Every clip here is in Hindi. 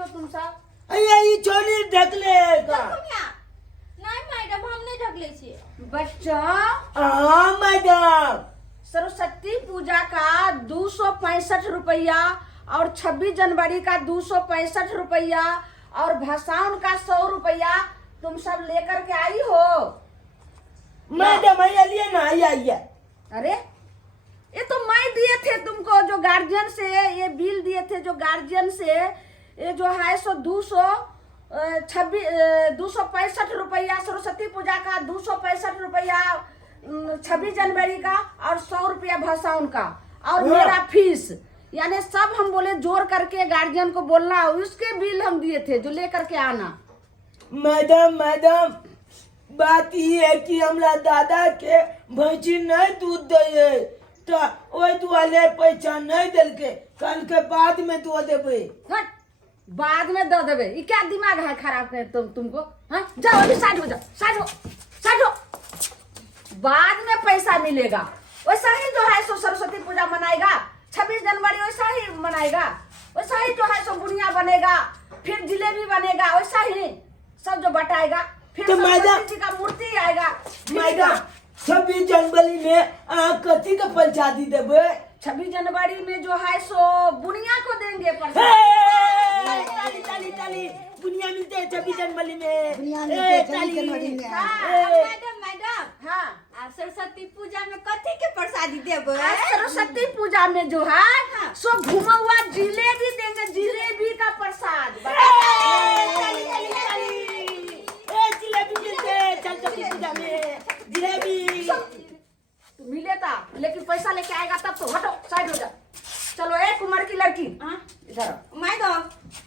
हो तुम सब? ये चोली ढकले का नहीं मैडम, हम नहीं ढकले छे। बच्चा, हाँ मैडम, सरस्वती पूजा का 265 रुपया और 26 जनवरी का 265 रुपया और भसाउन का 100 रुपया तुम सब लेकर के आई हो। मैडम आइए ना, आइए। अरे ये तो मैं दिए थे तुमको, जो गार्जियन से ये बिल दिए थे, जो गार्जियन से ये जो है सो 265 रुपया सरस्वती पूजा का, 265 रुपया 26 जनवरी का और 100 रुपया भसाउन का और मेरा फीस, यानी सब हम बोले जोड़ करके गार्जियन को बोलना, उसके बिल हम दिए थे जो लेकर के आना। मैडम बात ये है कि हमरा दादा के भैंसी नहीं दूध दे तो ओई दुआले पैसा नहीं दिल के, कल के बाद में दो देबे। हट, बाद में दे देवे, ये क्या दिमाग है खराब कर तुमको? हाँ, जाओ अभी साइड हो जाओ, साइड हो। बाद में पैसा मिलेगा, वैसा ही जो है सो सरस्वती पूजा मनाएगा, 26 जनवरी वैसा ही मनाएगा, वैसा ही जो है सो बुनिया बनेगा, फिर जिलेबी बनेगा, वैसा ही सब जो बटाएगा, फिर तो सरस्वती जी का मूर्ति आएगा। मैडम 26 जनवरी में कथी का प्रसादी देबे? 26 जनवरी में जो है सो बुनिया को देंगे ताली बुनिया मिलते है 26 जनवरी में, बुनिया मिलते है 26 जनवरी में। मैडम हाँ, आप सरस्वती पूजा में कथी के प्रसादी देबे? सरस्वती पूजा में जो है सो घुमा हुआ जिलेबी देंगे, जिलेबी का प्रसाद। जिलेबी मिलते है सरस्वती पूजा में, जिलेबी मिले था, लेकिन पैसा लेके आएगा तब तो। हटो, साइड हो जा। चलो एक उम्र की लड़की इधर। मैडम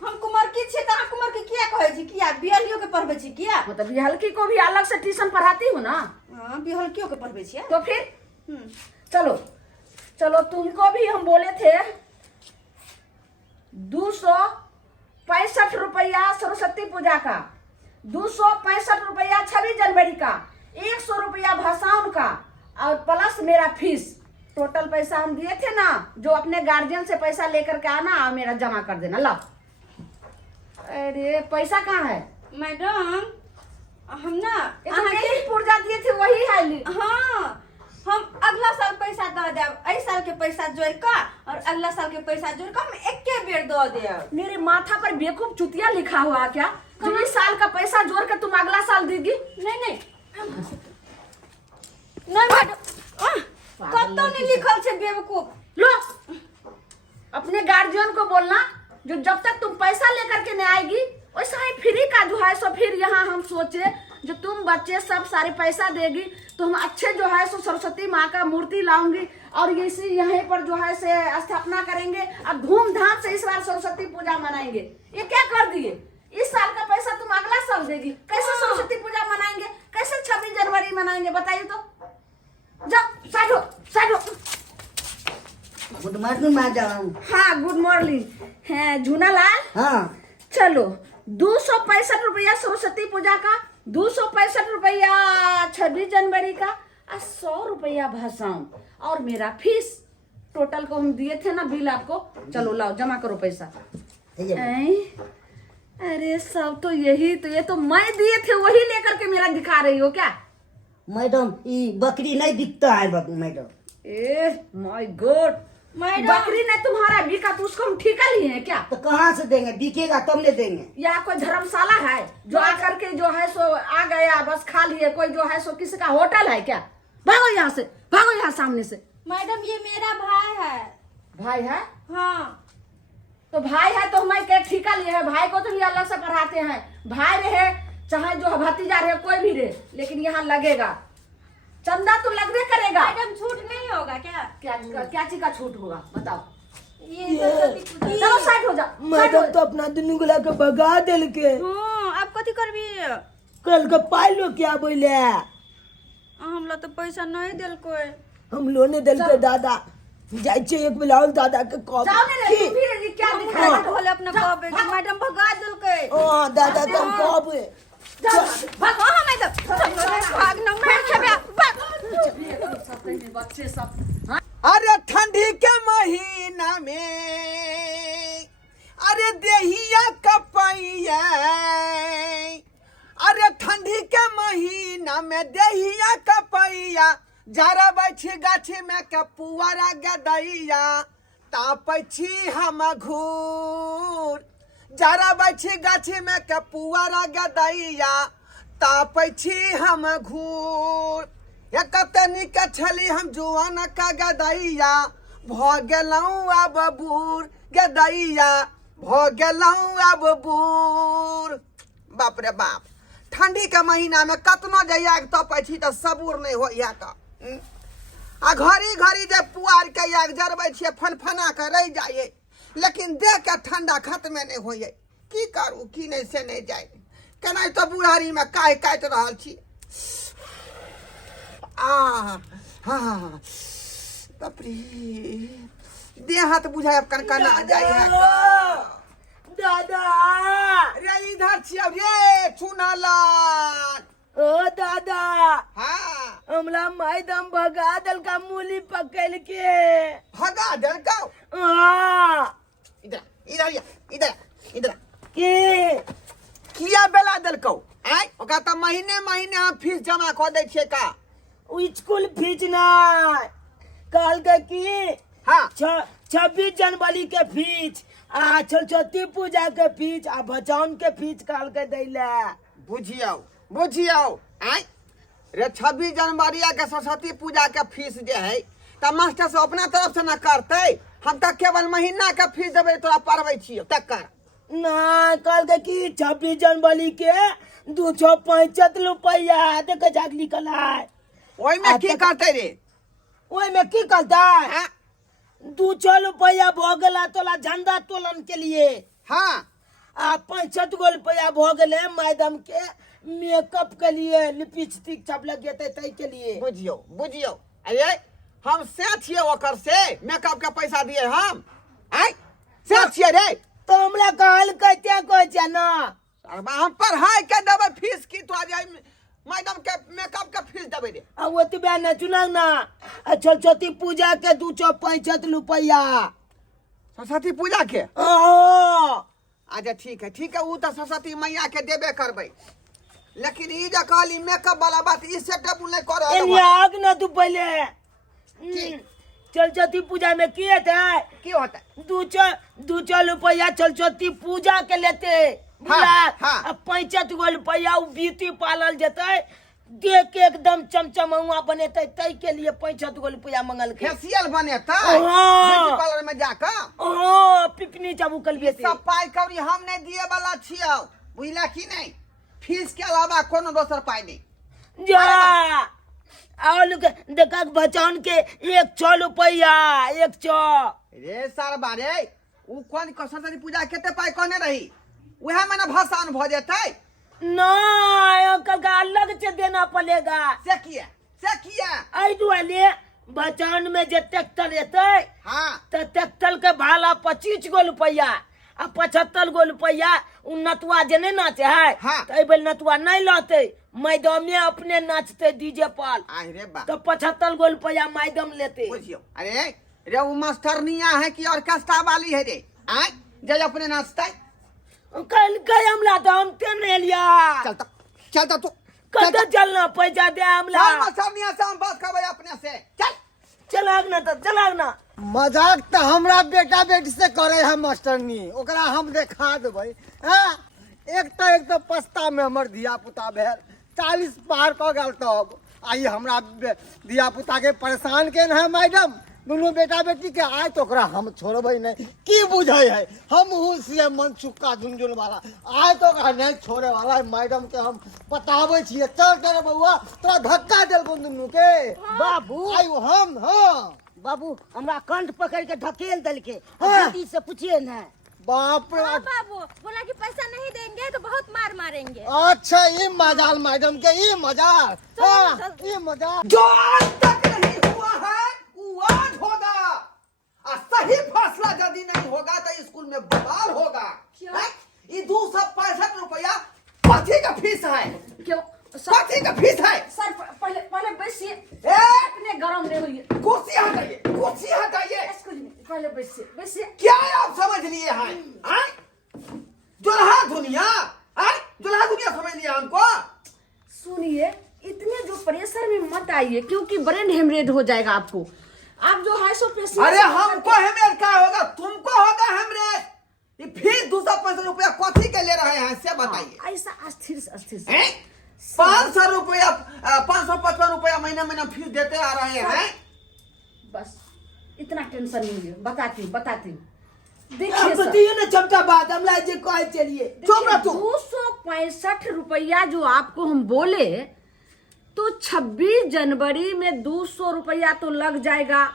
हम कुमार की छे त कुमार के किया कहै छी, किया बिहलियो के पढ़बै छी किया? मतलब बिहलकी को भी अलग से ट्यूशन पढ़ाती हूँ ना। हां बिहलकियो के पढ़बै छी। तो फिर चलो तुमको भी हम बोले थे 265 रुपया सरस्वती पूजा का, 265 रुपया 26 जनवरी का, 100 रुपया भसाउन का और प्लस मेरा फीस। टोटल पैसा हम दिए थे ना, जो अपने गार्जियन से पैसा लेकर के आना और मेरा जमा कर देना। ला, अरे पैसा कहाँ है मैडम? हम ना यही पुर्जा दिए थे वही है। हां हम अगला साल पैसा दे देब, एई साल के पैसा जोड़ के और अगला साल के पैसा जोड़ के हम एके बेर दे देब। मेरे माथा पर बेवकूफ चुतिया लिखा हुआ क्या? तुम इस साल का पैसा जोड़ के तुम अगला साल देगी? नहीं मैडम, कतो नहीं लिखल छे बेवकूफ। लो, अपने गार्जियन को बोलना जो जब तक तुम पैसा लेकर के नहीं आएगी वैसा ही फ्री का जो है सो फिर यहाँ हम सोचे जो तुम बच्चे सब सारे पैसा देगी तो हम अच्छे जो है सो सरस्वती माँ का मूर्ति लाऊंगी और इसी यहाँ पर जो है से स्थापना करेंगे और धूमधाम से इस बार सरस्वती पूजा मनाएंगे। ये क्या कर दिए? इस साल का पैसा तुम अगला साल देगी, कैसे सरस्वती पूजा मनाएंगे, कैसे 26 जनवरी मनाएंगे बताइए तो? जाओ साइड हो। Good morning madam. हाँ गुड मॉर्निंग है झूनालाल। हाँ चलो 265 रुपया सरस्वती पूजा का, 265 रुपया 26 जनवरी का और 100 रुपया भसाउन और मेरा फीस। टोटल को हम दिए थे ना बिल आपको। चलो लाओ जमा करो पैसा। अरे सब तो यही तो, ये तो मैं दिए थे वही लेकर के मेरा दिखा रही हो क्या? मैडम ये बकरी नहीं बिकता है मैडम। ए माय गॉड, बकरी ने तुम्हारा बिका तो उसको हम ठेका लिए हैं क्या? तो कहाँ से देंगे? बिकेगा तब ले देंगे। या कोई धर्मशाला है जो आकर के जो है सो आ गया बस खा लिए? कोई जो है सो किसी का होटल है क्या? भागो यहाँ से, भागो यहाँ सामने से। मैडम ये मेरा भाई है। भाई है? हाँ तो भाई है तो मैं क्या ठेका लिए है? भाई को तो भी अलग से पढ़ाते हैं। भाई रहे चाहे जो भतीजा रहे कोई भी रहे, लेकिन यहाँ लगेगा चंदा तो लगने करेगा। मैडम छूट नहीं होगा क्या? क्या चीज का छूट होगा बताओ? ये चलो साइड हो जाओ। मैडम तो अपना दुनू गोला के भगा दिल के। हां आप कथी करबी? कल के पाई लो क्या बोले? हमला तो पैसा नहीं दिल कोई। हम लोने दिल के दादा जाय छे एक बेला और दादा के कॉल। जाओ ने रे, फिर क्या दिखा रहा बोले अपना बाप के मैडम भगा दिल के। ओ दादा तुम कब? भाग हां मैडम भाग न मैं छबे भाग। बच्चे सब अरे ठंडी के महीना में अरे देहिया कपैया, अरे ठंडी के महीना में देहिया कपैया, जरा बैठी गाछी में के पुआरा गदैया, तापै छी हम घूर, जरा बैठी गाछी में के पुआरा गदैया, तापै छी हम घूर। एक तनी के छली हम जुआन का गदैया, भ गेलौं अब बूढ़ गदैया, भ गेलौं अब बूढ़। बाप रे बाप, ठंडी के महीना में कतना जे आग तपै छी त सबूर नहीं होइया त। आ घड़ी घड़ी जे पुआर के आग जरबै छियै फनफना के रह जाइए, लेकिन देह के ठंडा खत्म नहीं होइए। की करू की नहीं से नहीं जाए, केना तो बुढ़ारी में काहे काटि रहल छी। हाँ बाप रे, देह हाथ बुझाए कनकना जाए है। दादा रे इधर छियै रे चुनालाल। ओ दादा, हाँ हमरा मैडम भगा दल का मूली पकड़ के। भगा दल का? इधर इधर इधर इधर के किया बेला दल को? आय ओका त महीने महीने हम फीस जमा कर दै छियै का? स्कूल फीस नहीं, कल के की हाँ 26 जनवरी के फीस, आ सरस्वती पूजा के फीस, आ बचाउन के फीस कल के दैले। बुझियो बुझियो। आय रे 26 जनवरी के सरस्वती पूजा के फीस जे है त मास्टर से अपना तरफ से न करते, हम त केवल महीना के फीस देबै, तोरा पढ़बै छियो तकर। ना कल के की 26 जनवरी के 265 रुपया देख जाग लिखल है। ओइ में की करते रे? ओइ में की करता है? हाँ 200 रुपया भ गेला तोला झंडा तोलन के लिए, हाँ आ 65 गो रुपया भ गेले मैडम के मेकअप के लिए, लिपस्टिक सब लगेते तै के लिए। बुझियो बुझियो। अरे हम से छियै ओकर से मेकअप के पैसा दिए हम? आय से छियै रे? तो हमरा कहल कहते कह छै ना, अरे हम पढ़ाई के देबै फीस की तो आज मैडम के मेकअप के फीस देबै रे? आ ओतबे न चुनाव ना, आ सरस्वती पूजा के 265 रुपया। सरस्वती पूजा के? ओ अच्छा ठीक है वो तो सरस्वती मैया के देबे करबै, लेकिन ई जे कहली मेकअप वाला बात ई सेटअप नहीं कर रहल एनी आग ना तू पहले। सरस्वती पूजा में की है? की होता है? 200 रुपया सरस्वती पूजा के लेते, हाँ, हाँ। 65 गो रुपया ब्यूटी पार्लर जते, देख के एकदम चमचमौआ बनेते, तै के लिए 65 गो रुपया मंगल के। फेशियल बनेता हाँ। ब्यूटी पार्लर में जाकर? ओ पिकनी चाबू कल ये सब पाई कौड़ी हम नहीं दिए वाला छियौ, बुझला की नहीं? फीस के अलावा कोनो दोसर पाई नहीं। जा और देखा बचान के 100 रुपया 100। रे सर बारे उ कौन सरस्वती पूजा केते पाई कोने रही? वह में ना भसान भ जेतै? ना कल का अलग से देना पड़ेगा। से किया आई दुआले बचान में जे ट्रैक्टर लेते, हाँ तो ट्रैक्टर के भाड़ा 25 गो रुपया, आ 75 गो रुपया उ नतुआ जे नहीं नाचे है, हाँ। तो बेल नतुआ नहीं लाते, मैडम में अपने नाचते डीजे पर, आय रे बा तो 75 गो रुपया मैडम लेते। बुझियो। अरे रे वो मास्टरनिया है कि ऑर्केस्ट्रा वाली है रे? आय जे अपने नाचते? कल के हमला तो हम ते नहीं लिया, चलता तू कदे चलना पैसा दे हमला। चल मास्टरनिया से हम बात करबै अपने से। चल चलाग ना तो चलाग ना। मजाक तो हमरा बेटा बेटी से करे है मास्टरनी, ओकरा हम देखा देबै। हाँ एक तो पस्ता में हमर धिया पुता भेल 40 पार क गेल, तब आई हमरा धिया पुता के परेशान के है मैडम, दोनों बेटा बेटी के। आय तो ओकरा हम छोड़बै नहीं, की बुझे है हम सीएम मनसुक्का झुंझुन वाला, आय तो ओकरा नहीं छोड़े वाला है। मैडम के हम बताबै छियै, चल कर बउआ तोरा धक्का देलको दुनू के बाबू आय हम। हाँ बाबू हमरा कंठ पकड़ के ढकेल दल के, हाँ। बेटी से पूछिए ना। बाप रे। हाँ बाबू बोला कि पैसा नहीं देंगे तो बहुत मार मारेंगे। अच्छा ये मजाल मैडम के, ये मजाल। हाँ ये मजाल। जो आज तक नहीं हुआ है वो आज होगा, और सही फैसला यदि नहीं होगा तो स्कूल में बवाल होगा। क्यों? हैं? ये 265 रुपया कथी का फीस है? क्यों कथी का फीस है? सर पहले पहले बैसिए, ए अपने गरम नहीं हुई। कुर्सी हटाइए, कुर्सी हटाइए। एक्सक्यूज मी, पहले बैसिए बैसिए। क्या आप समझ लिए हैं? हैं? दुल्हा दुनिया, दुल्हा दुनिया समझ लिया हमको। सुनिए, इतने जो प्रेशर में मत आइए, क्योंकि ब्रेन हेमरेज हो जाएगा आपको। आप जो है सो पेशेंट। अरे हमको हेमरेज क्या होगा, तुमको होगा हेमरेज। ये फिर 250 रुपया कॉफी के ले रहे हैं, से बताइए। ऐसा अस्थिर अस्थिर 500 रुपया 555 रुपया महीना फीस देते आ रहे हैं। बस इतना टेंशन नहीं है, बताती हूँ अब देखिए सर, बताइए ना चमचा बात हमरा जे कहे चलिए। चुप रह तू। 265 रुपया जो आपको हम बोले, तो 26 जनवरी में 200 रुपया तो लग जाएगा।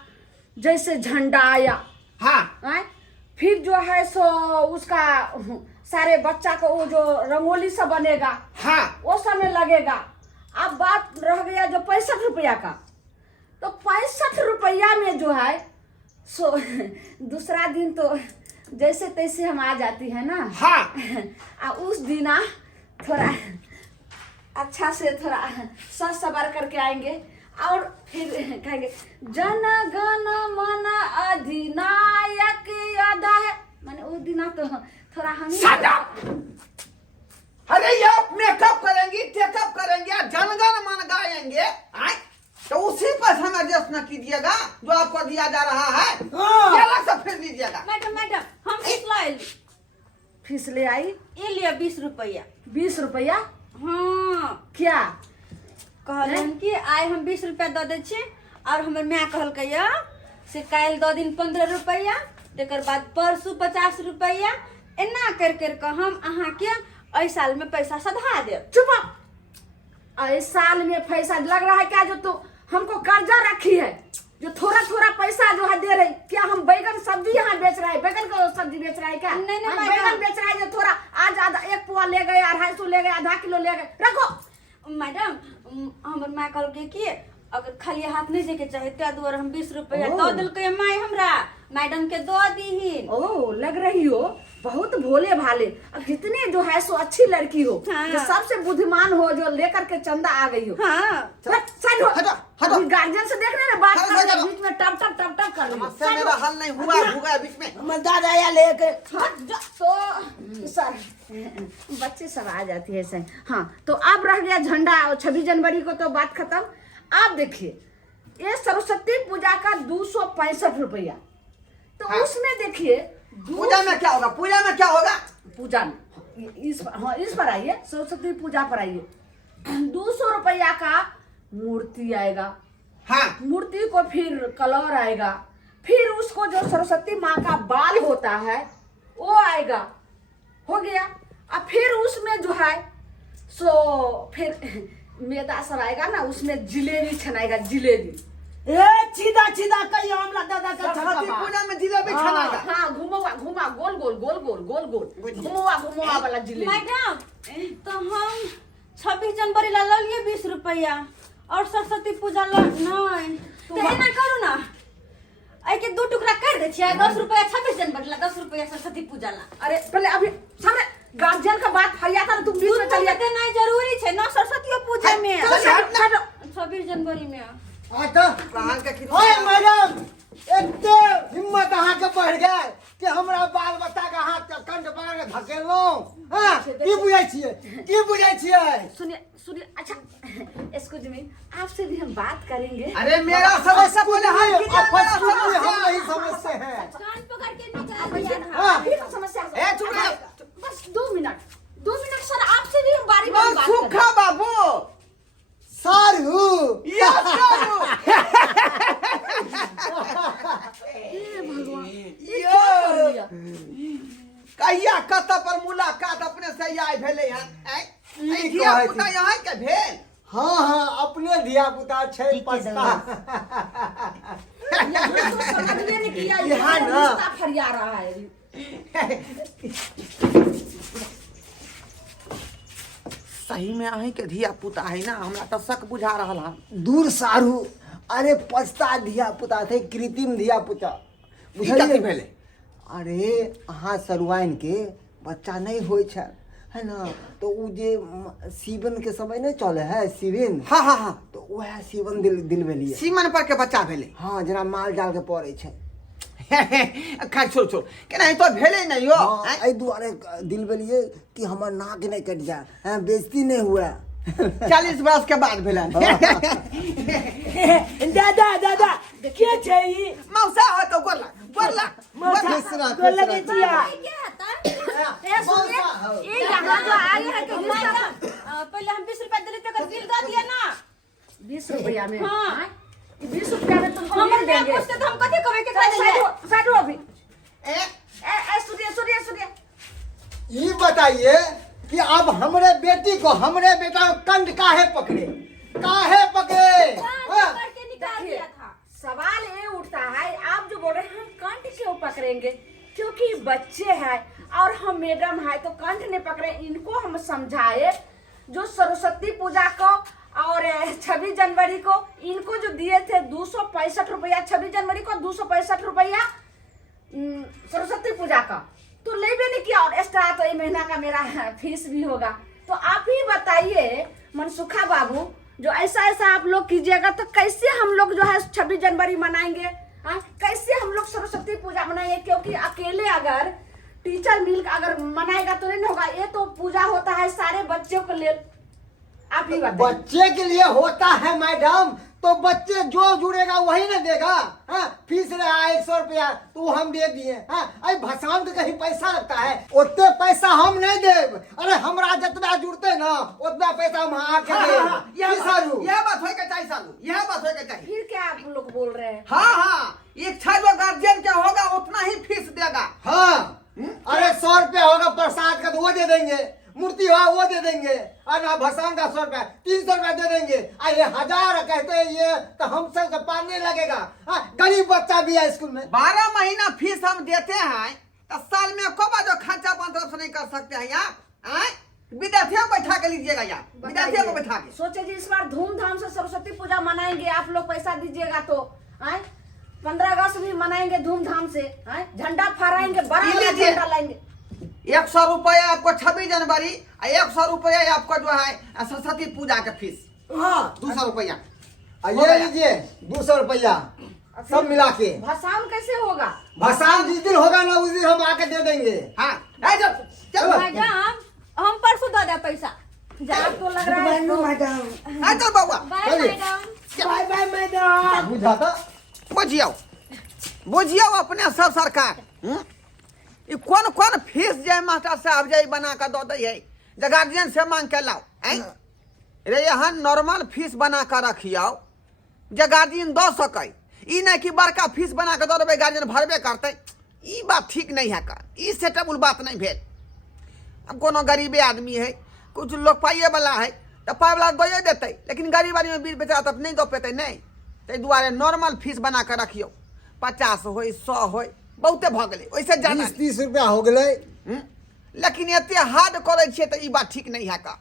जैसे झंडा आया, हाँ आए? फिर जो है सो उसका सारे बच्चा को वो जो रंगोली सब बनेगा, हाँ वो समय लगेगा। अब बात रह गया जो 65 रुपया का, तो 65 रुपया में जो है सो दूसरा दिन तो जैसे तैसे हम आ जाती है ना। हाँ उस दिन थोड़ा अच्छा से थोड़ा सज सवार करके आएंगे और फिर कहेंगे जन गण मन अधिनायक यादा है, माने उस दिन तो थोड़ा हम Shut up! अरे ये मेकअप करेंगी, टेकअप करेंगे, जनगण मन गाएंगे, तो उसी पर हमें एडजस्ट न कीजिएगा जो आपको दिया जा रहा है। ये अलग से फिर लीजिएगा। मैडम हम फीस लाए, फीस ले आई। ये लिया 20 रुपया। 20 रुपया हाँ, क्या कहलन कि आइ हम 20 रुपया दे दै छी, और हमर माय कहलकै से काल्हि दऽ दिन 15 रुपया, तकर बाद परसू 50 रुपया, एना कर के हम अहाँके एहि साल में पैसा सधा देब। चुप आप। इस साल में पैसा लग रहा है क्या जो तू हमको कर्जा रखी है, जो थोड़ा थोड़ा पैसा जो है दे रही। क्या हम बैगन सब्जी यहाँ बेच रहे हैं, बैगन का सब्जी बेच रहे हैं क्या? नहीं, हम मैडम। बैगन बेच रहे हैं जो थोड़ा आज आधा 1 पुआ ले गए, 250 ले गए, आधा किलो ले गए, रखो। मैडम हमर माय कहलकै कि अगर खाली हाथ नहीं देके चाहे त्या दुआरे हम 20 रुपया दऽ देलकै माय हमरा, मैडम के दऽ दीहिन। ओ लग रही हो बहुत भोले भाले। अब कितने जो है सो अच्छी लड़की हो, हाँ। जो सबसे बुद्धिमान हो, जो लेकर के चंदा आ गई हो। हाँ साइड हो। हटो, हटो। अभी गार्जियन से देख रहे ना, बात हटो, कर रहे हटो। बीच में टप टप टप टप कर रही हो। से मेरा हल नहीं हुआ बीच में। हमर दादा या लेके तो सर बच्चे सब आ जाती है सर। हाँ, तो अब रह गया झंडा और 26 जनवरी को तो बात खत्म। आप देखिए ये सरस्वती पूजा का 265 रुपया, तो हाँ। उसमें देखिए पूजा में क्या होगा, पूजा में क्या होगा? पूजा में इस पर आइए, सरस्वती पूजा पर आइए। 200 रुपया का मूर्ति आएगा। हाँ मूर्ति को फिर कलर आएगा, फिर उसको जो सरस्वती माँ का बाल होता है वो आएगा, हो गया। अब फिर उसमें जो है सो फिर मैदा सब आएगा ना, उसमें जिलेबी छनाएगा, जिलेबी। ए सीधा सीधा कहियो हमरा दादा का सरस्वती पूजा में जिलेबी छनाएगा। हाँ, घुमा गोल गोल गोल गोल गोल गोल घुमा वाला जिलेबी। मैडम तो हम 26 जनवरी ला लऽ लिए 20 रुपया, और सरस्वती पूजा ला नहीं, तो एना करू ना, एहि के 2 टुकड़ा कर दै छियै। 10 रुपया 26 जनवरी ला, 10 रुपया सरस्वती पूजा ला। अरे पहले अभी सामने गार्जियन का बात फरिया था, तुम बीच में चलिए। देना जरूरी छै ना सरस्वती पूजा में, चलो, हटो। 26 जनवरी में। आता कहाँ के खिलौना? ओए मैडम, एते हिम्मत अहाँ के बढ़ गए कि हमरा बाल बच्चा के हाथ के कंठ पकड़ के धकेलहुं। हां, की बुझाइ छियै, की बुझाइ छियै? सुनिए अच्छा, एक्सक्यूज मी, आपसे भी हम बात करेंगे। अरे मेरा समस्या पहले हल कीजिए। आपस में हम नहीं समझते हैं। कान पकड़ के निकाल दिया। हाँ। अभी तो समस्या ए, चुप रहो। बस 2 मिनट सर, आपसे भी हम बारी बारी बात सुखा करेंगे। बाबू सारू यस करो। कहिया कत पर मुलाकात अपने से आइ भेले हैं। ई धिया कहै पुता छी। यहाँ के भेल। हाँ अपने धिया पुता छै ठीक है, पछता। यहाँ तो समझने नहीं किया, यहाँ ये ना। रिश्ता फरिया रहा है। सही में अहीं के धिया पुता है ना, हमरा तो शक बुझा रहल है। दूर सारू, अरे पछता धिया पुता थे, कृत्रिम धिया पुता। ई कथी भेलै? अरे अहाँ सरुआइन के बच्चा नहीं होइ छै, है ना, तो उ जे सीवन के समय नहीं चले है, सीवन। हाँ हाँ हाँ, तो वह सीवन दिलवेलिए। सीमन पर के बच्चा भेले। हाँ, जना माल जाल के पड़े छै। खैर छोड़ छोड़ के नहीं तो भेले नहीं हो हाँ, एहि दुआरे दिल बेलिए कि हमर नाक नहीं कट जाए, हैं, बेइज्जती नहीं हुआ। 40 बरस के बाद भेलन दादा दादा के छै ई मौसा हो तो गोला गोला खुश तो लगे छिया ए सुनिए, ये यहाँ जो आए हैं कि पहले हम 20 रुपया दिले तक बिल दे दिया ना 20 रुपया में? हाँ। हाँ? 20 रुपया में तुमको हमर मिल में देंगे। पूछते तो हम कथी कहबे के कर देंगे। साइड हो अभी। सुनिए। ये बताइए कि अब हमरे बेटी को, हमरे बेटा को कंठ काहे पकड़े, काहे पकड़े? हाँ? करके निकाल दिया था। सवाल ये उठता है, आप जो बोल रहे हैं हम कंठ क्यों पकड़ेंगे, क्योंकि बच्चे हैं और हम मैडम है तो कंठ नहीं पकड़े। इनको हम समझाए जो सरस्वती पूजा को और 26 जनवरी को इनको जो दिए थे 265 रुपया, 26 जनवरी को 265 रुपया सरस्वती पूजा का तो ले भी नहीं किया, और एक्स्ट्रा तो ये महीना का मेरा फीस भी होगा। तो आप ही बताइए मनसुखा बाबू, जो ऐसा आप लोग कीजिएगा तो कैसे हम लोग जो है 26 जनवरी मनाएंगे? हाँ, कैसे हम लोग सरस्वती पूजा मनाएंगे? क्योंकि अकेले अगर टीचर मिल अगर मनाएगा तो नहीं होगा। ये तो पूजा होता है सारे बच्चों के लिए। आप ही बताइए। बच्चे के लिए होता है मैडम, तो बच्चे जो जुड़ेगा वही ना देगा। हाँ, फीस रहा 100 रुपया तो हम दे दिए। हाँ, अरे भसान का कहीं पैसा लगता है, उतने पैसा हम नहीं देब। अरे हमरा जितना जुड़ते ना उतना पैसा हम आके देब। यह बात होए के चाहिए सालू, यह बात होए के चाहिए। फिर क्या आप लोग बोल रहे हैं? हाँ एक 6 जो गार्जियन क्या होगा उतना ही फीस देगा। हाँ, अरे 100 रुपया होगा प्रसाद का तो वो दे देंगे, मूर्ति हुआ वो दे देंगे, और ना भसान का 100 रुपया 300 रुपया दे देंगे। ये 1000 कहते हैं ये तो हमसे तो पालने लगेगा। हाँ, गरीब बच्चा भी है स्कूल में। 12 महीना फीस हम देते हैं तो साल में को जो खर्चा अपन तरफ से नहीं कर सकते हैं यहाँ। विद्यार्थियों को बैठा के लीजिएगा यहाँ, विद्यार्थियों को बैठा के। सोचे जी इस बार धूमधाम से सरस्वती पूजा मनाएंगे, आप लोग पैसा दीजिएगा तो। 15 अगस्त भी मनाएंगे धूमधाम से, झंडा फहराएंगे, बड़ा वाला झंडा लाएंगे। 100 रुपया आपको 26 जनवरी, 100 रुपया आपको जो है सरस्वती पूजा का फीस। हाँ 200 रुपया। ये लीजिए 200 रुपया सब मिला के। भसान कैसे होगा? भसान जिस दिन होगा ना उस दिन हम आके दे देंगे। हाँ चलो मैडम हम परसों दे दे पैसा। आपको लग रहा है मैडम चल बउआ bye madam. Bye bye madam. बुझाता बुझियो अपने सब सरकार। ये कौन कौन फीस जे मास्टर साहब जे बना के दो दे है, जे गार्जियन से मांग के लाओ। रे यहाँ नॉर्मल फीस बना के रखियो जे गार्जियन दो सके। ई नहीं कि बड़का फीस बना के दो देबै गार्जियन भरबे करते। ई बात ठीक नहीं है का, ई सेटेबल बात नहीं भेल। अब कोनो गरीबे आदमी है, कुछ लोग पाइए वाला है तो पाई वाला दे देते, लेकिन गरीब आदमी में बीच बेचारा तब नहीं दो पेते नहीं। ताहि दुआरे नॉर्मल फीस बना के रखियो, 50 हो 100 हो बहुते भ गेलै, ओइसे ज्यादा 20-30 रुपया हो गए। लेकिन एते हार्ड करे छियै तो ई बात ठीक नहीं है का।